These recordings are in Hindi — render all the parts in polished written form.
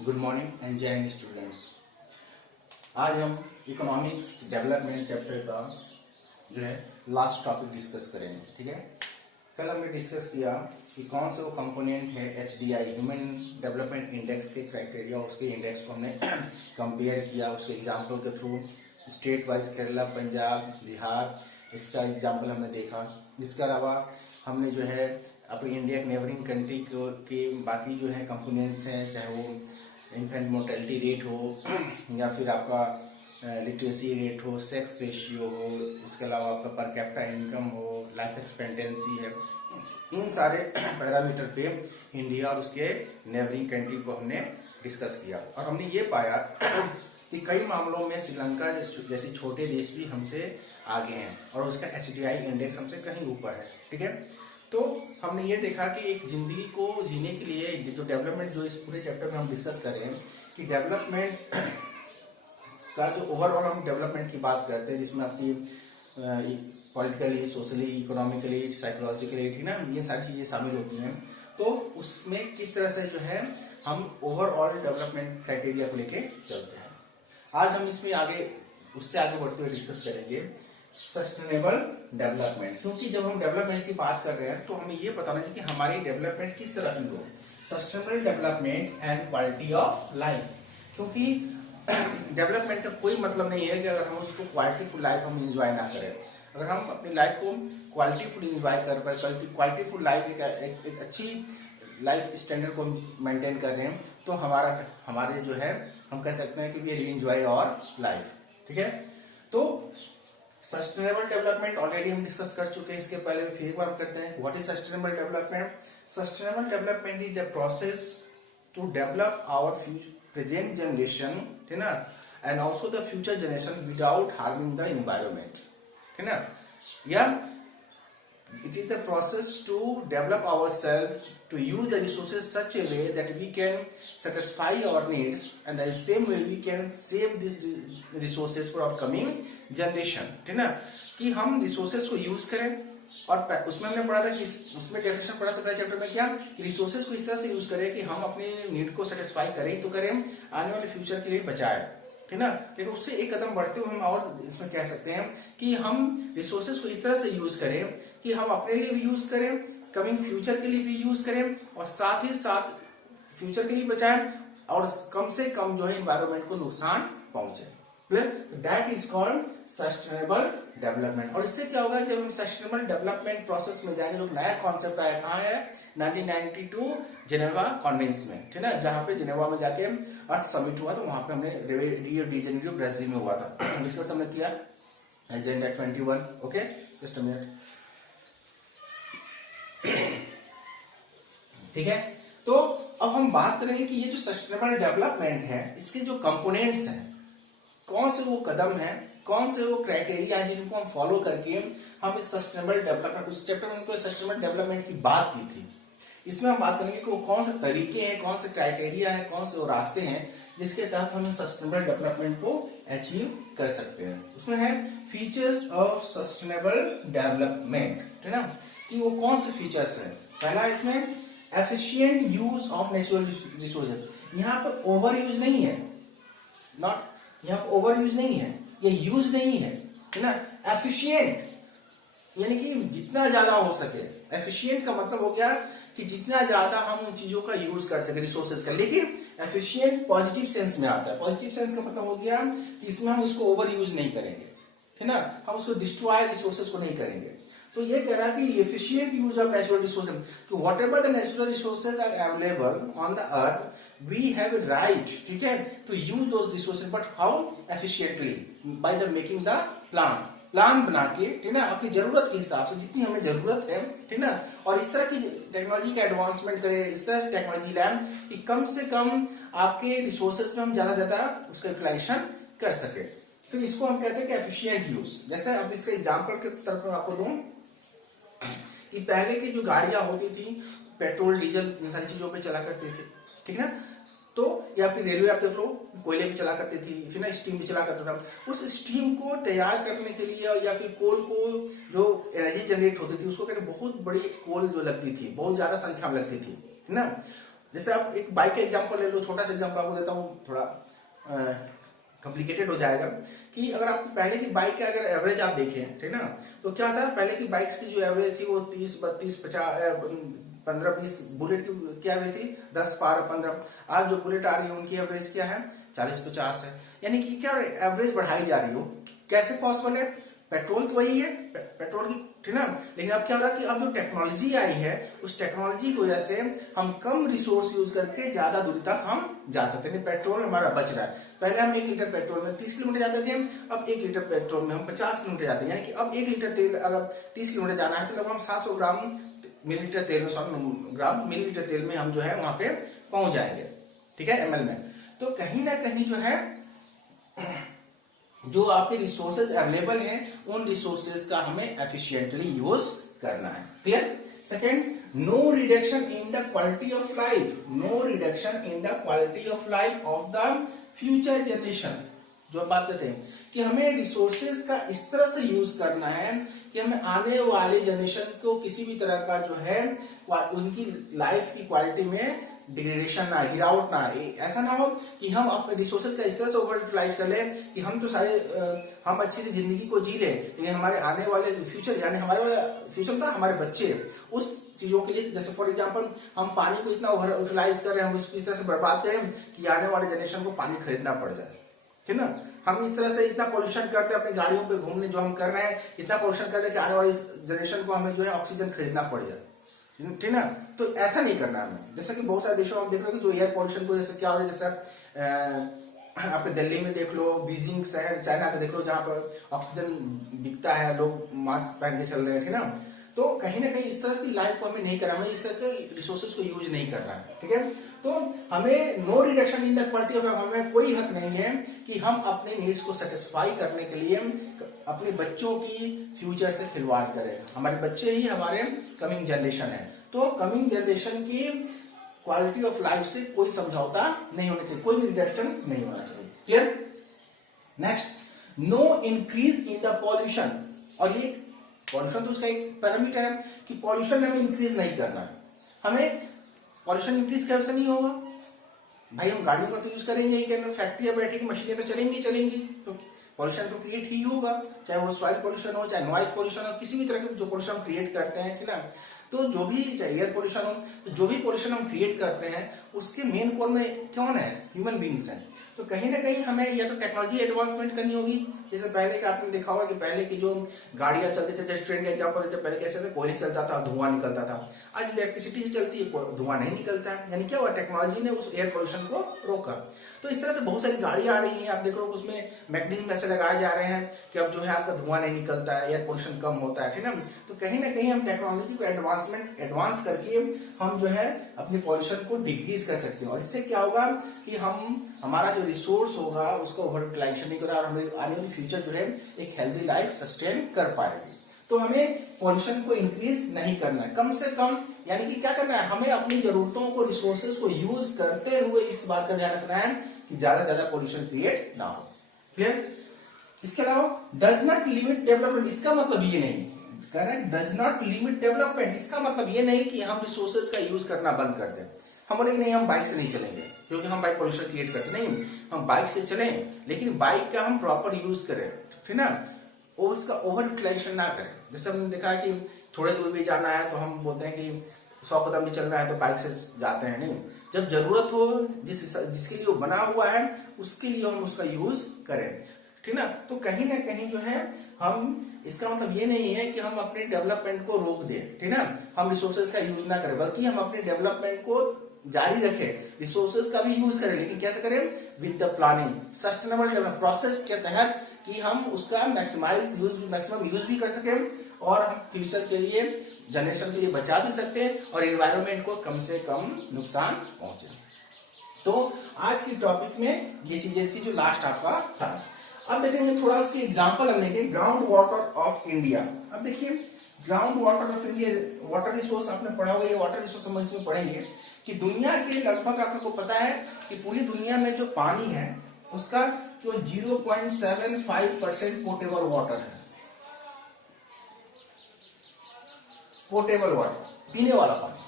गुड मॉर्निंग एंड जय हिंद स्टूडेंट्स। आज हम इकोनॉमिक्स डेवलपमेंट चैप्टर का जो है लास्ट टॉपिक डिस्कस करेंगे। ठीक है, कल हमने डिस्कस किया कि कौन से वो कंपोनेंट है HDI ह्यूमन डेवलपमेंट इंडेक्स के क्राइटेरिया, उसके इंडेक्स को हमने कंपेयर किया उसके एग्जाम्पल के through. State wise Kerala, Punjab, Bihar, इसका एग्जाम्पल हमने देखा। इसके अलावा हमने जो है अपनी इंडिया के नेबरिंग कंट्री के बाकी जो है कंपोनेंट्स हैं, चाहे वो इन्फेंट मोर्टेलिटी रेट हो या फिर आपका लिटरेसी रेट हो, सेक्स रेशियो हो, इसके अलावा आपका पर कैपिटा इनकम हो, लाइफ एक्सपेक्टेंसी है, इन सारे पैरामीटर पे इंडिया और उसके नेबरिंग कंट्री को हमने डिस्कस किया। और हमने ये पाया कि कई मामलों में श्रीलंका जैसे छोटे देश भी हमसे आगे हैं और उसका HDI इंडेक्स हमसे कहीं ऊपर है। ठीक है, तो हमने ये देखा कि एक जिंदगी को जीने के लिए जो डेवलपमेंट, जो इस पूरे चैप्टर में हम डिस्कस कर रहे हैं कि डेवलपमेंट का जो ओवरऑल हम डेवलपमेंट की बात करते हैं, जिसमें आपकी पॉलिटिकली, सोशली, इकोनॉमिकली, साइकोलॉजिकली, ठीक ना, ये सारी चीजें शामिल होती हैं। तो उसमें किस तरह से जो है हम ओवरऑल डेवलपमेंट क्राइटेरिया को लेके चलते हैं। आज हम इसमें आगे, उससे आगे बढ़ते हुए डिस्कस करेंगे सस्टेनेबल डेवलपमेंट, क्योंकि जब हम डेवलपमेंट की बात कर रहे हैं तो हमें ये बताना चाहिए कि हमारी डेवलपमेंट किस तरह की हो। Sustainable development and quality of life, क्योंकि डेवलपमेंट का कोई मतलब नहीं है कि अगर हम उसको क्वालिटीफुल लाइफ हम इंजॉय ना करें। अगर हम अपनी लाइफ को क्वालिटीफुल इंजॉय कर पाए, क्वालिटीफुल लाइफ एक अच्छी लाइफ स्टैंडर्ड को मेंटेन कर रहे हैं, तो हमारे जो है हम कह सकते हैं कि वी एंजॉय और लाइफ। ठीक है, तो सस्टेनेबल डेवलपमेंट ऑलरेडी हम डिस्कस कर चुके हैं, इसके पहले भी फिर एक बार करते हैं। What is sustainable development? Sustainable development is the process to develop our present generation, ठीक ना, and also the future generation without harming the environment, ठीक ना। या it is the process to develop ourselves to use the resources such a way that we can satisfy our needs, and the same way we can save these resources for our coming generation, ठीक ना, कि हम रिसोर्सेज को यूज करें। और उसमें हमने पढ़ा था कि उसमें डेफिनेशन पढ़ा था पहले चैप्टर में क्या, कि रिसोर्सेज को इस तरह से यूज करें कि हम अपने नीड को सेटिस्फाई करें तो करें, आने वाले फ्यूचर के लिए बचाए, ठीक ना। लेकिन उससे एक कदम बढ़ते हुए हम और इसमें कह सकते हैं कि हम रिसोर्सेज को इस तरह से यूज करें कि हम अपने लिए भी यूज करें, कमिंग फ्यूचर के लिए भी यूज करें, और साथ ही साथ फ्यूचर के लिए बचाएं और कम से कम जो है एनवायरनमेंट को नुकसान पहुंचे। That is called sustainable development. और इससे क्या होगा, जब हम सस्टेनेबल डेवलपमेंट प्रोसेस में जाएंगे, जो नया कॉन्सेप्ट आया कहाँ है, 1992 जेनेवा कॉन्वेंस में, ठीक है, जहां पे जेनेवा में जाके अर्थ समिट हुआ, तो वहां पे हमने रियो डी जेनेरियो ब्राजील में हुआ था, डिस्कस हमने किया agenda 21। Okay, just a minute. ठीक है, तो अब हम बात करेंगे कि ये जो सस्टेनेबल डेवलपमेंट है, इसके जो कंपोनेंट्स हैं, कौन से वो कदम हैं, कौन से वो क्राइटेरिया है जिनको हम फॉलो करके हम इस सस्टेनेबल डेवलपमेंट, उस चैप्टर में हमको सस्टेनेबल डेवलपमेंट की बात की थी, इसमें हम बात करेंगे कि वो कौन से तरीके हैं, कौन से क्राइटेरिया हैं, कौन से वो रास्ते हैं जिसके तहत हम सस्टेनेबल डेवलपमेंट को अचीव कर सकते हैं। उसमें है फीचर्स ऑफ सस्टेनेबल डेवलपमेंट, ठीक है ना, कि वो कौन से फीचर्स हैं। पहला इसमें efficient use of natural resources. यहाँ पर ओवर यूज नहीं है, नॉट, यहाँ पर ओवर यूज नहीं है, ये यूज नहीं है, है ना। एफिशिएंट यानी कि जितना ज्यादा हो सके। एफिशिएंट का मतलब हो गया कि जितना ज्यादा हम उन चीजों का यूज कर सके, रिसोर्सेज का। लेकिन एफिशिएंट पॉजिटिव सेंस में आता है। पॉजिटिव सेंस का मतलब हो गया कि इसमें हम इसको ओवर यूज नहीं करेंगे, है ना, हम उसको डिस्ट्रॉय रिसोर्सेज को नहीं करेंगे। तो ये कह रहा है कि efficient use of natural resources, कि whatever the natural resources are available on the earth, we have right, ठीक है, to use those resources, but how efficiently, by the making the plan बना के, ठीक ना, अपनी जरूरत के हिसाब से, जितनी हमें जरूरत है, ठीक ना, और इस तरह की टेक्नोलॉजी का एडवांसमेंट करें, इस तरह की टेक्नोलॉजी लाएं कि कम से कम आपके रिसोर्सेज में हम ज्यादा उसका यूटिलाइजेशन कर सके। तो इसको हम कहते हैं कि एफिशिएंट यूज। जैसे अब इसके एग्जाम्पल के तरफ में आपको दूं कि पहले की जो गाड़ियां होती थी पेट्रोल, डीजल, इन सारी चीजों पे चला करते थे, ठीक है ना। तो या फिर रेलवे आप देख लो कोयले भी चला करती थी, फिर ना स्टीम भी चला करता था। उस स्टीम को तैयार करने के लिए या फिर कोल को जो एनर्जी जनरेट होती थी उसको कहते बहुत बड़ी कोल जो लगती थी, बहुत ज्यादा संख्या में लगती थी, है ना। जैसे आप एक बाइक का एग्जाम्पल ले लो, छोटा सा एग्जाम्पल आपको देता हूँ, थोड़ा कॉम्प्लिकेटेड हो जाएगा। कि अगर आपको पहले की बाइक का अगर एवरेज आप देखें, ठीक ना, तो क्या था पहले की बाइक्स की जो एवरेज थी वो 30, 32, 50, 15, 20 बुलेट की क्या एवरेज थी 10, 12, 15। आज जो बुलेट आ रही है उनकी एवरेज क्या है 40, 50 है। यानी कि क्या एवरेज बढ़ाई जा रही हो। कैसे पॉसिबल है? पेट्रोल तो वही है, पेट्रोल की, ठीक ना, लेकिन अब क्या हो रहा है कि अब जो टेक्नोलॉजी आई है उस टेक्नोलॉजी की वजह से हम कम रिसोर्स यूज करके ज्यादा दूरी तक हम जा सकते हैं। पेट्रोल हमारा बच रहा है। पहले हम 1 लीटर पेट्रोल में 30 किलोमीटर जाते थे, अब 1 लीटर पेट्रोल में हम 50 किलोमीटर जाते हैं। यानी कि अब 1 लीटर तेल अगर 30 किलोमीटर जाना है तो लगभग हम 700 ग्राम मिलीलीटर तेल में, 100 ग्राम मिलीलीटर तेल में हम जो है वहां पे पहुंच जाएंगे, ठीक है, ml में। तो कहीं ना कहीं जो है जो आपके रिसोर्सेज अवेलेबल हैं उन रिसोर्सेज का हमें एफिशिएंटली यूज करना है। Clear? Second, no reduction in the quality of life, no reduction in the quality of life of the future generation. जो हम बात करते हैं कि हमें रिसोर्सेज का इस तरह से यूज करना है कि हमें आने वाले जनरेशन को किसी भी तरह का जो है उनकी लाइफ की क्वालिटी में डिग्रेडेशन ना, गिरावट ना आए। ऐसा ना हो कि हम अपने रिसोर्सेज का इस तरह से ओवर यूटिलाइज कर लें कि हम तो सारे हम अच्छी से जिंदगी को जी ले, लेकिन हमारे आने वाले फ्यूचर, यानी हमारे फ्यूचर का हमारे बच्चे उस चीजों के लिए, जैसे फॉर एग्जांपल हम पानी को इतना ओवर यूटिलाइज कर रहे हैं, हम उसकी इस तरह से बर्बाद करें कि आने वाले जनरेशन को पानी खरीदना पड़ जाए, ठीक ना। हम इस तरह से इतना पोल्यूशन करते हैं अपनी गाड़ियों पे घूमने, जो हम कर रहे हैं इतना पोल्यूशन करते हैं कि आने वाली जनरेशन को हमें जो है ऑक्सीजन खरीदना पड़ जाए, ठीक ना। तो ऐसा नहीं करना हमें। जैसे कि बहुत सारे देशों में आप देख रहे हो कि जो एयर पॉल्यूशन को जैसे क्या हो रहा है, जैसे आपने दिल्ली में देख लो, बीजिंग शहर चाइना का देख लो, जहाँ पर ऑक्सीजन बिकता है, लोग मास्क पहन के चल रहे हैं, ठीक ना। तो कहीं ना कहीं इस तरह की लाइफ को हमें नहीं करना, हमें इस तरह के रिसोर्सेज को यूज नहीं करना है, ठीक है। तो हमें no reduction in the quality of, हमें कोई हक नहीं है कि हम अपने नीड्स को सेटिस्फाई करने के लिए अपने बच्चों की फ्यूचर से खिलवाड़ करें। हमारे बच्चे ही हमारे कमिंग जनरेशन है, तो कमिंग जनरेशन की क्वालिटी ऑफ लाइफ से कोई समझौता नहीं होना चाहिए, कोई भी रिडक्शन नहीं होना चाहिए। Clear? Next, no increase in the pollution. और ये पॉल्यूशन तो उसका एक पैरामीटर है कि पॉल्यूशन में हमें इंक्रीज नहीं करना है। हमें पॉल्यूशन इंक्रीज कैसे नहीं होगा भाई, हम गाड़ियों का तो यूज करेंगे ही, फैक्ट्रियां बैठेगी, मशीनें तो चलेंगी, तो पॉल्यूशन तो क्रिएट ही होगा, चाहे वो सॉइल पॉल्यूशन हो, चाहे नॉइज पॉल्यूशन हो, किसी भी तरह के जो पॉल्यूशन हम क्रिएट करते हैं, ठीक ना। तो जो भी, चाहे एयर पॉल्यूशन हो, तो जो भी पॉल्यूशन हम क्रिएट करते हैं उसके मेन कोर में कौन है? ह्यूमन बींग्स हैं। तो कहीं ना कहीं हमें या तो टेक्नोलॉजी एडवांसमेंट करनी होगी। जैसे पहले का आपने देखा होगा कि पहले की जो गाड़ियां चलती थी, जैसे ट्रेन का एग्जाम्पल, पहले कैसे थे, कोयले चलता था, धुआं निकलता था। आज इलेक्ट्रिसिटी से चलती है, धुआं नहीं निकलता है। यानी क्या हुआ, टेक्नोलॉजी ने उस एयर पोल्यूशन को रोका। तो इस तरह से बहुत सारी गाड़ियां आ रही हैं, आप देख रहे हो उसमें मैकेनिज्म ऐसे लगाए जा रहे हैं कि अब जो है आपका धुआं नहीं निकलता है, एयर पोल्यूशन कम होता है, ठीक ना। तो कहीं ना कहीं हम टेक्नोलॉजी को एडवांस करके हम जो है अपनी पॉल्यूशन को डिक्रीज कर सकते हैं। और इससे क्या होगा कि हमारा जो रिसोर्स होगा उसका ओवर यूटिलाइजेशन नहीं करा, और हमें आने वाली फ्यूचर जो है एक हेल्दी लाइफ सस्टेन कर पाएगी। तो हमें पॉल्यूशन को इंक्रीज नहीं करना है, कम से कम, यानी कि क्या करना है, हमें अपनी जरूरतों को, रिसोर्सेज को यूज करते हुए इस बात का ध्यान रखना है कि ज्यादा से ज्यादा पॉल्यूशन क्रिएट ना हो। क्लियर? इसके अलावा डज नॉट लिमिट डेवलपमेंट, इसका मतलब ये नहीं, correct, does not limit development, इसका मतलब ये नहीं कि हम रिसोर्सेज का यूज करना बंद कर दें। हम बोले कि नहीं, हम बाइक से नहीं चलेंगे क्योंकि हम बाइक पॉल्यूशन क्रिएट करते नहीं, हम बाइक से चलें, लेकिन बाइक का हम प्रॉपर यूज करें, ठीक ना, और उसका ओवर यूटिलाइजेशन ना करें। जैसे हमने देखा है कि थोड़े दूर भी जाना है तो हम बोलते हैं कि 100 कदम भी चलना है तो बाइक से जाते हैं, नहीं, जब जरूरत हो, जिसके लिए वो बना हुआ है उसके लिए हम उसका यूज करें, ठीक ना। तो कहीं ना कहीं जो है हम, इसका मतलब ये नहीं है कि हम अपने डेवलपमेंट को रोक दें, ठीक ना, हम रिसोर्सेज का यूज ना करें, बल्कि हम अपने डेवलपमेंट को जारी रखें, रिसोर्सेज का भी यूज करें, लेकिन कैसे करें? With the planning, sustainable development process के तहत, कि हम उसका मैक्सिमम यूज भी कर सकें और हम फ्यूचर के लिए, जनरेशन के लिए बचा भी सकते हैं और एनवायरनमेंट को कम से कम नुकसान पहुंचे। तो आज की टॉपिक में ये चीजें थी जो लास्ट आपका था। अब देखेंगे थोड़ा उसकी एग्जांपल हम लेंगे, ग्राउंड वाटर ऑफ इंडिया। अब देखिए ground water of India, water resource आपने पढ़ा होगा, ये वाटर रिसोर्स हम इसमें पढ़ेंगे कि दुनिया के लगभग आपको पता है कि पूरी दुनिया में जो पानी है उसका जो 0.75% पोर्टेबल वाटर है। पोर्टेबल वाटर पीने वाला पानी,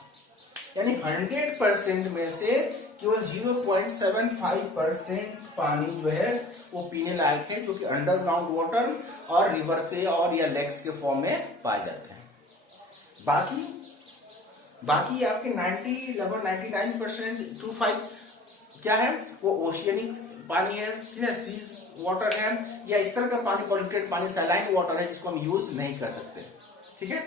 यानी 100% में से केवल 0.75% पानी जो है वो पीने लायक है, जो कि अंडरग्राउंड वाटर और रिवर के और या लेक्स के फॉर्म में पाए जाते हैं। बाकी आपके 90 लगभग 99% 25 क्या है वो ओशियनिक पानी है, सीज वाटर है, या इस तरह का पानी पॉल्यूटेड पानी सैलाइन वाटर है जिसको हम यूज नहीं कर सकते। ठीक है,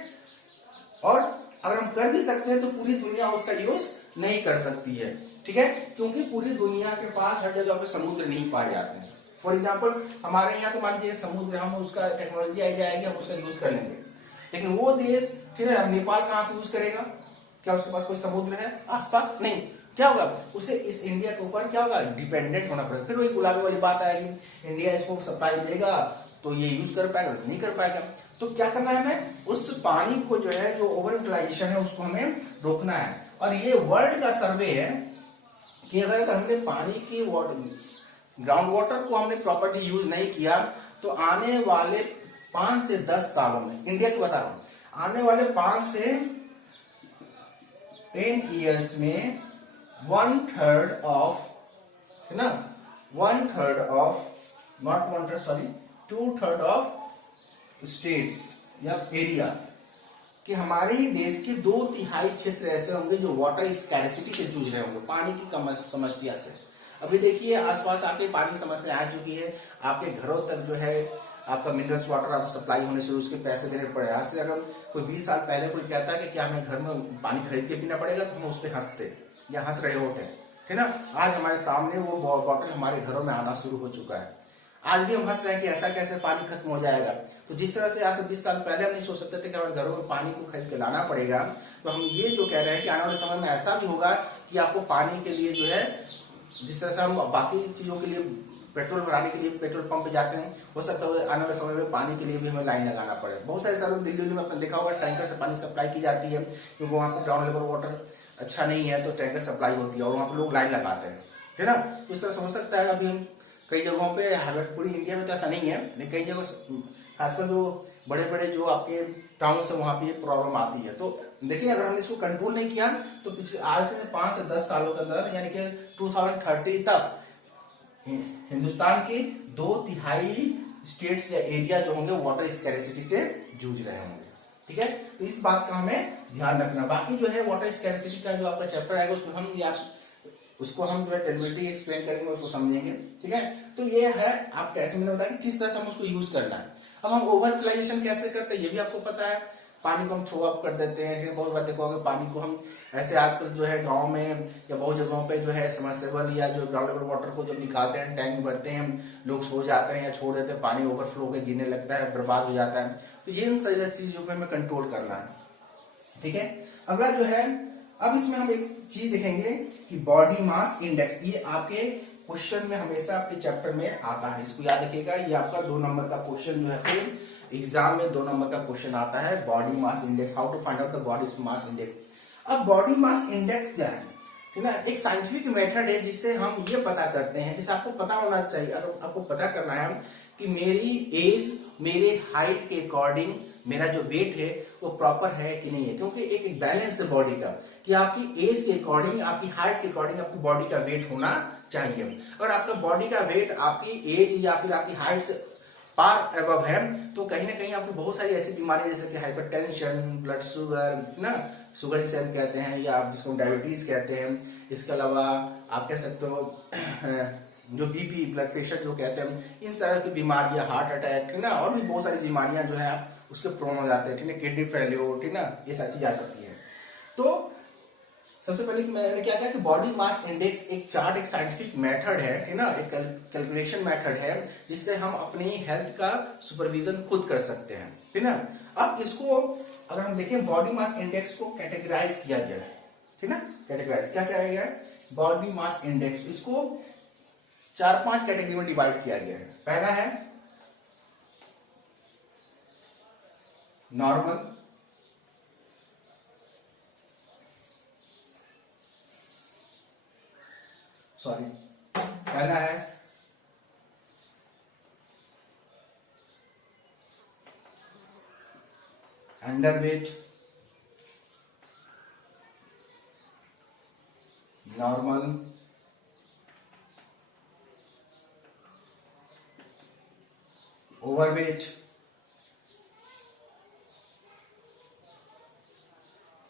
और अगर हम कर भी सकते हैं तो पूरी दुनिया उसका यूज नहीं कर सकती है। ठीक है, क्योंकि पूरी दुनिया के पास हर जगह पे समुद्र नहीं पाए जाते हैं। फॉर एग्जाम्पल हमारे यहाँ तो मान लीजिए समुद्र, हम उसका टेक्नोलॉजी आ जाएगी, हम उसका यूज कर लेंगे, लेकिन वो देश, ठीक है, अब नेपाल कहाँ से यूज करेगा? क्या उसके पास कोई समुद्र है आसपास? नहीं। क्या होगा, उसे इस इंडिया के ऊपर क्या होगा, डिपेंडेंट होना पड़ेगा। फिर वही गुलाबी वाली बात आएगी, इंडिया इसको सप्लाई देगा तो ये यूज कर पाएगा, नहीं कर पाएगा। तो क्या करना है, हमें उस पानी को जो है, जो ओवर यूटिलाइजेशन है उसको हमें रोकना है। और ये वर्ल्ड का सर्वे है कि अगर हमने पानी की ग्राउंड वाटर को हमने प्रॉपर्ली यूज नहीं किया तो आने वाले 5 से 10 सालों में, इंडिया की बता रहा हूं, आने वाले 5 से 10 ईयर्स में 1/3 ऑफ, है ना, 1/3 of, not 1/3 sorry 2/3 of states या एरिया कि हमारे ही देश के 2/3 क्षेत्र ऐसे होंगे जो वाटर स्कैरसिटी से जूझ रहे होंगे, पानी की समस्या से। अभी देखिए आसपास आपके पानी समस्या आ चुकी है, आपके घरों तक जो है आपका मिनरल्स वाटर आपको सप्लाई होने से उसके पैसे देने पड़े। आज से अगर कोई 20 साल पहले कोई कहता है कि क्या हमें घर में पानी खरीद के पीना पड़ेगा, तो हम उस पर हंसते या हंस रहे होते हैं, है ना। आज हमारे सामने वो बॉटल हमारे घरों में आना शुरू हो चुका है। आज भी हम हंस रहे हैं कि ऐसा कैसे पानी खत्म हो जाएगा। तो जिस तरह से आज से 20 साल पहले हम नहीं सोच सकते थे कि हमारे घरों में पानी को खरीद के लाना पड़ेगा, तो हम ये जो कह रहे हैं कि आने वाले समय में ऐसा भी होगा कि आपको पानी के लिए जो है, जिस तरह से हम बाकी चीजों के लिए पेट्रोल भराने के लिए पेट्रोल पंप पे जाते हैं, हो सकता है आने वाले समय में पानी के लिए भी हमें लाइन लगाना पड़े। बहुत सारे शहरों में, दिल्ली में आपने देखा होगा टैंकर से पानी सप्लाई की जाती है, क्योंकि वहाँ पर ग्राउंड लेवल वाटर अच्छा नहीं है तो टैंकर सप्लाई होती है और वहाँ पर लोग लाइन लगाते हैं, है ना। तो इस तरह से हो सकता है अभी हम कई जगहों पे, हालांकि पूरी इंडिया में तो ऐसा नहीं है, लेकिन कई जगह खासकर जो बड़े बड़े जो आपके टाउन से वहां पे ये प्रॉब्लम आती है। तो देखिए अगर हमने इसको कंट्रोल नहीं किया तो पिछले आज से 5 से 10 सालों के अंदर, यानी कि 2030 तक हिंदुस्तान के 2/3 स्टेट्स या एरिया जो होंगे वाटर स्कैरसिटी से जूझ रहे होंगे। ठीक है, तो इस बात का हमें ध्यान रखना। बाकी जो है वाटर स्कैरसिटी का जो आपका चैप्टर आएगा उसमें हम उसको हम जो है टेक्निकली एक्सप्लेन करेंगे, उसको समझेंगे। ठीक है, तो ये है आप कैसे, मैंने बताया कि किस तरह से हम उसको यूज करना है। अब हम ओवर यूटिलाइजेशन कैसे करते हैं ये भी आपको पता है। पानी को हम थ्रो अप कर देते हैं, फिर बहुत बार देखोगे पानी को हम ऐसे आजकल जो है गांव में या बहुत जगहों पे जो है समरसेबल या जो ग्राउंड लेवल वाटर को जब निकालते हैं, टैंक भरते हैं, लोग सो जाते हैं या छोड़ देते हैं, पानी ओवरफ्लो होकर गिरने लगता है, बर्बाद हो जाता है। तो ये इन सारी चीजों को हमें कंट्रोल करना है। ठीक है, अगला जो है, अब इसमें हम एक चीज देखेंगे कि बॉडी मास इंडेक्स। ये आपके क्वेश्चन में हमेशा आपके चैप्टर में आता है, इसको याद रखिएगा। ये आपका 2 नंबर का क्वेश्चन जो है एग्जाम में 2 नंबर का क्वेश्चन आता है, body mass index, how to find out the body mass index. अब बॉडी मास इंडेक्स क्या है, ठीक है, एक साइंटिफिक मेथड है जिससे हम ये पता करते हैं, जिसे आपको पता होना चाहिए। अगर आपको पता करना है कि मेरी एज मेरे हाइट के अकॉर्डिंग मेरा जो वेट है वो प्रॉपर है कि नहीं है, क्योंकि एक बैलेंस है बॉडी का कि आपकी एज के अकॉर्डिंग, आपकी हाइट के अकॉर्डिंग आपकी बॉडी का वेट होना चाहिए। अगर आपका बॉडी का वेट आपकी एज या फिर आपकी हाइट से पार एबव है तो कहीं ना कहीं आपको बहुत सारी ऐसी बीमारी जैसे कि हाइपरटेंशन, ब्लड शुगर ना, शुगर सेल कहते हैं या आप जिसको डायबिटीज कहते हैं। इसके अलावा आप कह सकते हो जो बीपी, ब्लड प्रेशर जो कहते हैं, इन तरह की बीमारियां, हार्ट अटैक, ठीक ना, और भी बहुत सारी बीमारियां जो है आप उसके प्रोन हो जाते हैं, ठीक है, किडनी फेल्योर, ठीक ना, ये सारी चीज आ सकती है। तो सबसे पहले मैंने क्या किया कि बॉडी मास इंडेक्स एक चार्ट, एक साइंटिफिक मेथड है, ठीक ना, एक कैलकुलेशन मेथड है जिससे हम अपनी हेल्थ का सुपरविजन खुद कर सकते हैं, ठीक ना। अब इसको अगर हम देखें, बॉडी मास इंडेक्स को कैटेगराइज किया गया है, ठीक ना, कैटेगराइज क्या किया गया है, बॉडी मास इंडेक्स, इसको 4-5 कैटेगरी में डिवाइड किया गया है। पहला है नॉर्मल, सॉरी, पहला है underweight, normal, overweight,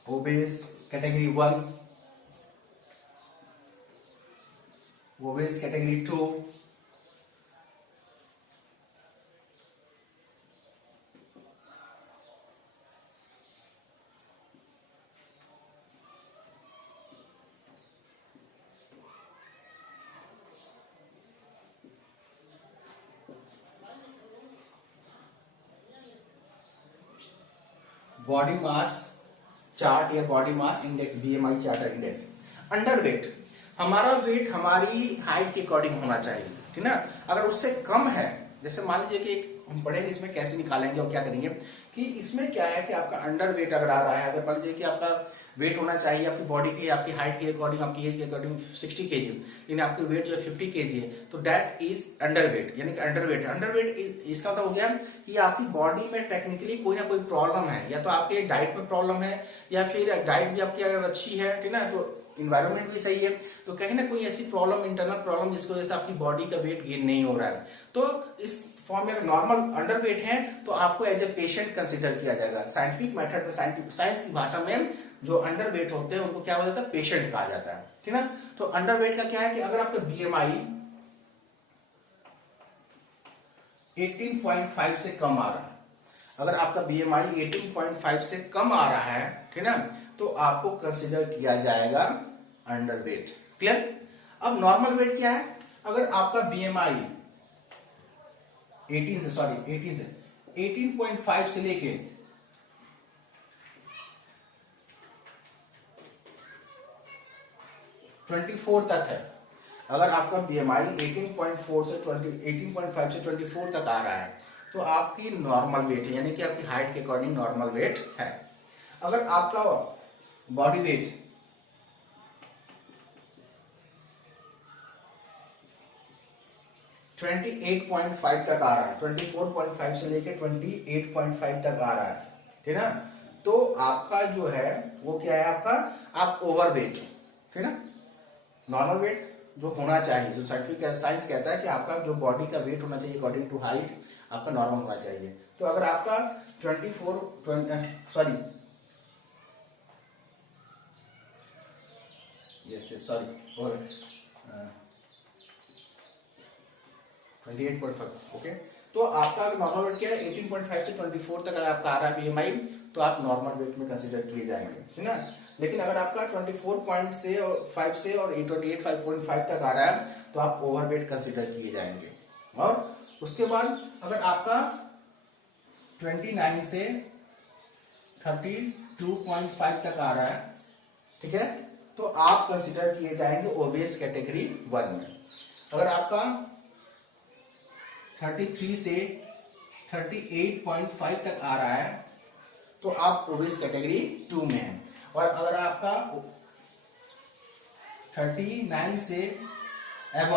obese category 1, obese category 2, body mass chart या body mass index, BMI chart index. Underweight, हमारा वेट हमारी हाइट के अकॉर्डिंग होना चाहिए, ठीक ना। अगर उससे कम है, जैसे मान लीजिए कि हम पढ़ेंगे इसमें कैसे निकालेंगे और क्या करेंगे, कि इसमें क्या है कि आपका अंडर वेट अगर आ रहा है, अगर मान लीजिए कि आपका वेट होना चाहिए आपकी बॉडी की, आपकी हाइट के अकॉर्डिंग, आपकी एज के अकॉर्डिंग 60 kg, लेकिन आपकी वेट जो है 50 kg है, तो दैट इज अंडर वेट, यानी कि अंडर वेट। अंडर वेट इसका मतलब हो गया कि आपकी बॉडी में टेक्निकली कोई ना कोई प्रॉब्लम है, या तो आपके डाइट में प्रॉब्लम है, या फिर डाइट भी आपकी अगर अच्छी है, ठीक ना, तो इन्वायरमेंट भी सही है, तो कहीं ना कोई ऐसी प्रॉब्लम, इंटरनल प्रॉब्लम जिसकी वजह से आपकी बॉडी का वेट गेन नहीं हो रहा है, तो इस फॉर्म में नॉर्मल अंडर वेट है तो आपको एज ए पेशेंट कंसीडर किया जाएगा। साइंटिफिक मेथड में, साइंस की भाषा में जो अंडर वेट होते हैं उनको क्या बोला जाता है, पेशेंट कहा जाता है, ठीक ना। तो अंडर वेट का क्या है कि अगर आपका बीएमआई 18.5 से कम आ रहा है, अगर आपका बीएमआई 18.5 से कम आ रहा है, ठीक ना, तो आपको कंसीडर किया जाएगा अंडर वेट। क्लियर। अब नॉर्मल वेट क्या है, अगर आपका बीएमआई 18.5 से लेके 24 तक है, अगर आपका बीएमआई 18.5 से 24 तक आ रहा है, तो आपकी नॉर्मल वेट है, यानी कि आपकी हाइट के अकॉर्डिंग नॉर्मल वेट है। अगर आपका बॉडी वेट 28.5 तक आ रहा है, 24.5 से लेके 28.5 तक आ रहा है, ठीक ना, तो आपका जो है वो क्या है, आपका आप ओवर वेट, ठीक ना। नॉर्मल वेट जो होना चाहिए, जो साइंटिफिक साइंस कहता है कि आपका जो बॉडी का वेट होना चाहिए अकॉर्डिंग टू हाइट, आपका नॉर्मल होना चाहिए। तो अगर आपका 28.5, ओके, तो आपका नॉर्मल वेट क्या है, 18.5 से 24 तक अगर आपका आ रहा है बीएमआई, तो आप नॉर्मल वेट में कंसीडर किए जाएंगे, ठीक ना। लेकिन अगर आपका 24.5 से और 28.5 तक आ रहा है, तो आप ओवरवेट कंसीडर किए जाएंगे। और उसके बाद अगर आपका 29 से 32.5 तक आ रहा है, ठीक है, तो आप कंसीडर किए जाएंगे ओबेस कैटेगरी 1 में। अगर आपका 33 से 38.5 तक आ रहा है, तो आप ओबेस कैटेगरी 2 में हैं। और अगर आपका 39 से एबव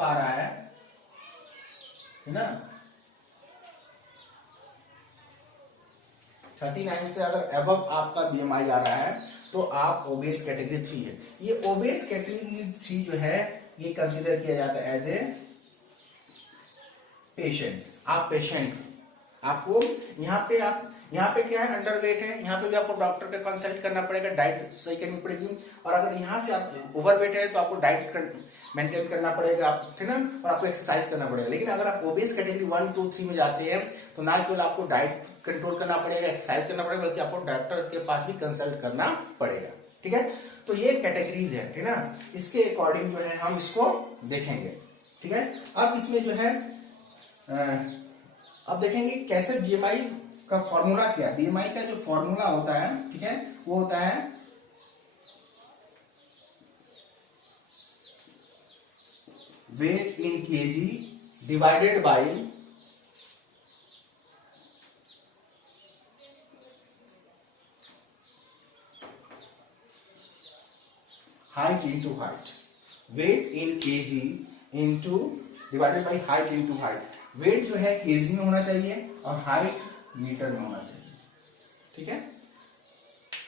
आ रहा है ना, 39 से अगर एबव आपका बीएमआई आ रहा है, तो आप ओबेस कैटेगरी 3 है। ये ओबेस कैटेगरी 3 जो है, ये कंसीडर किया जाता है एज ए पेशेंट। आप पेशेंट, आपको यहाँ पे क्या है, अंडर वेट है, यहाँ पे भी आपको डॉक्टर का कंसल्ट करना पड़ेगा, डाइट सही करनी पड़ेगी। और अगर यहाँ से आप ओवर वेट है, तो आपको डाइट मेंटेन करना पड़ेगा, आप, ठीक ना, और आपको एक्सरसाइज करना पड़ेगा। लेकिन अगर आप ओबेस कैटेगरी 1, 2, 3 में जाते हैं, तो ना केवल आपको डाइट कंट्रोल करना पड़ेगा, एक्सरसाइज करना पड़ेगा, बल्कि आपको डॉक्टर के पास भी कंसल्ट करना पड़ेगा, ठीक है। तो ये कैटेगरीज है, ठीक ना, इसके अकॉर्डिंग जो है हम इसको देखेंगे, ठीक है। अब इसमें जो है अब देखेंगे कैसे बीएमआई का फॉर्मूला क्या है। बीएमआई का जो फॉर्मूला होता है, ठीक है, वो होता है weight in KG divided by height into height, weight in KG into divided by height into height. Weight जो है केजी में होना चाहिए और हाइट मीटर में होना चाहिए, ठीक है।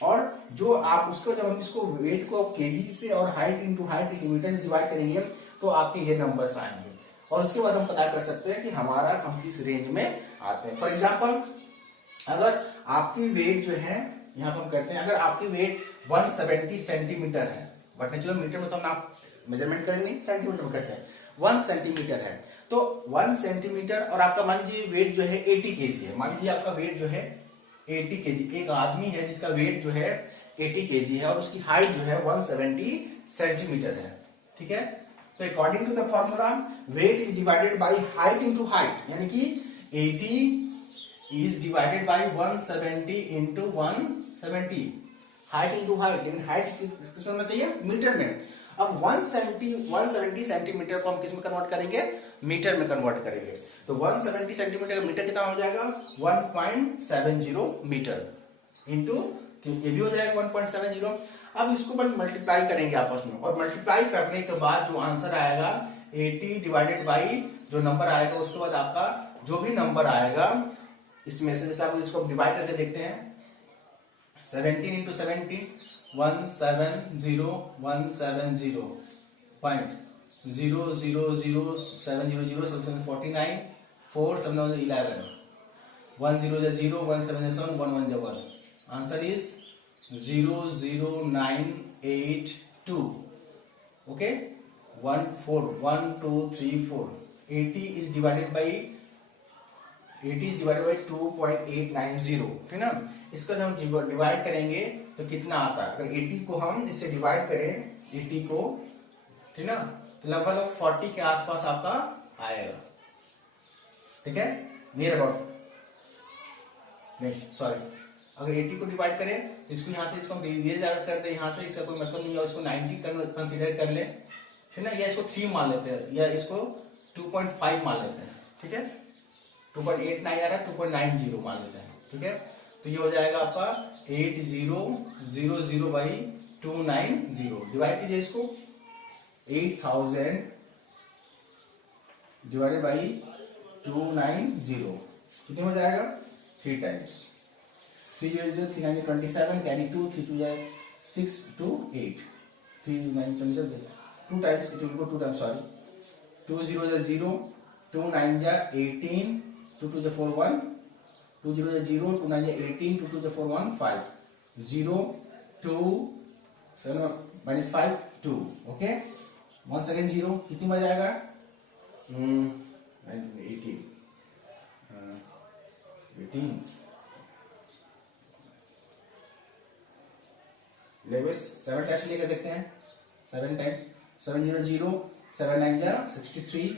और जो आप उसको जब हम इसको वेट को केजी से और हाइट इंटू हाइट मीटर से डिवाइड करेंगे तो आपके ये नंबर्स आएंगे, और उसके बाद हम पता कर सकते हैं कि हमारा हम किस रेंज में आते हैं। फॉर एग्जाम्पल अगर आपकी वेट जो है, यहाँ पर हम करते हैं, अगर आपकी वेट 170 सेंटीमीटर है, बट नेचुरल मीटर में तो हम आप मेजरमेंट करेंगे, सेंटीमीटर में करते हैं, 1 सेंटीमीटर है, तो 1 सेंटीमीटर और आपका मान लीजिए वेट जो है 80 केजी है, मान लीजिए आपका वेट जो है 80 केजी, एक आदमी है जिसका वेट जो है 80 केजी है और उसकी हाइट जो है 170 सेंटीमीटर है, ठीक है। तो according to the formula weight is divided by height into height, यानी कि 80 is divided by 170 into 170, height into height, लेकिन हाइट किसमें होना चाहिए, मीटर में। अब 170 सेंटीमीटर को हम किस में कन्वर्ट करेंगे, मीटर में कन्वर्ट करेंगे, तो 170 सेंटीमीटर का मीटर कितना हो जाएगा, 1.70 मीटर इंटू ये भी हो जाएगा 1.70। अब इसको पर मल्टीप्लाई करेंगे आपस में, और मल्टीप्लाई करने के बाद जो आंसर आएगा 80 डिवाइडेड बाई जो नंबर आएगा, उसके बाद आपका जो भी नंबर आएगा इसमें से, जैसे आप इसको डिवाइड करके देखते हैं, 17 into 17 170.000700700 4 7 11 1 0 0 1 7 7 1 1 1, answer is 00982, okay 1 4 1 2 3 4, 80 is divided by 2.890, ठीक ना। इसका जब हम डिवाइड करेंगे तो कितना आता है, अगर 80 को हम इससे डिवाइड करें 80 को, ठीक ना, तो लगभग 40 के आसपास आपका आएगा, ठीक है, नियर अबाउट, नहीं सॉरी, अगर 80 को डिवाइड करें तो इसको यहां से इसको हम कर दे, यहां से इसका कोई मतलब नहीं है, इसको 90 कंसीडर कर ले, ठीक ना, या इसको 3 मान लेते हैं, या इसको 2.5 मान लेते हैं, ठीक है, 2.89 आ रहा है, 2.90 मान लेते हैं, ठीक है। तो ये हो जाएगा आपका 8000 बाई 290, डिवाइड कीजिए इसको, 8000 डिवाइडेड बाई 290 कितने हो जाएगा, 3 times, 3 0 3 9 27, carry 2 3 2 6 2 8, 3 9 27, 2 times, it will go 2 times, sorry, 2 0 0, 2 9 18, 2 2 4 1, 2 0 0, 2 9 18, 2 2 4 1 5, 0 2 7 minus 5 2, okay, 1 second 0 कितनी में जाएगा, 18 लेवल्स 7 टाइम्स लेकर देखते हैं, 7 टाइम्स, 7 0 0, 7 9 63,